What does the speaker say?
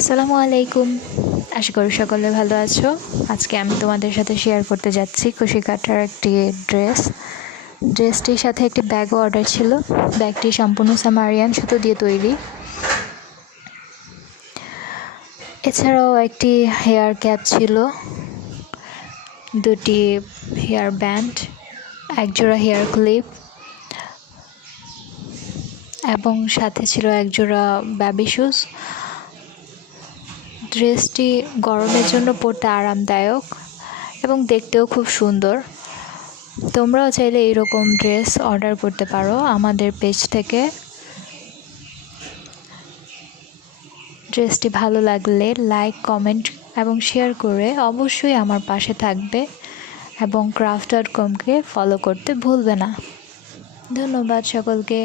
আসসালামু আলাইকুম। আশা করি সকলে ভালো আছো। আজকে আমি তোমাদের সাথে শেয়ার করতে যাচ্ছি কুশি কাটার একটি ড্রেসটির সাথে একটি ব্যাগও অর্ডার ছিল। ব্যাগটি সম্পূর্ণ সামারিয়ান সুতো দিয়ে তৈরি। এছাড়াও একটি হেয়ার ক্যাপ ছিল, দুটি হেয়ার ব্যান্ড, একজোড়া হেয়ার ক্লিপ এবং সাথে ছিল একজোড়া বেবি শুজ। ড্রেসটি গরমের জন্য পরতে আরামদায়ক এবং দেখতেও খুব সুন্দর। তোমরাও চাইলে এইরকম ড্রেস অর্ডার করতে পারো আমাদের পেজ থেকে। ড্রেসটি ভালো লাগলে লাইক, কমেন্ট এবং শেয়ার করে অবশ্যই আমার পাশে থাকবে এবং craft.com কে ফলো করতে ভুলবে না। ধন্যবাদ সকলকে।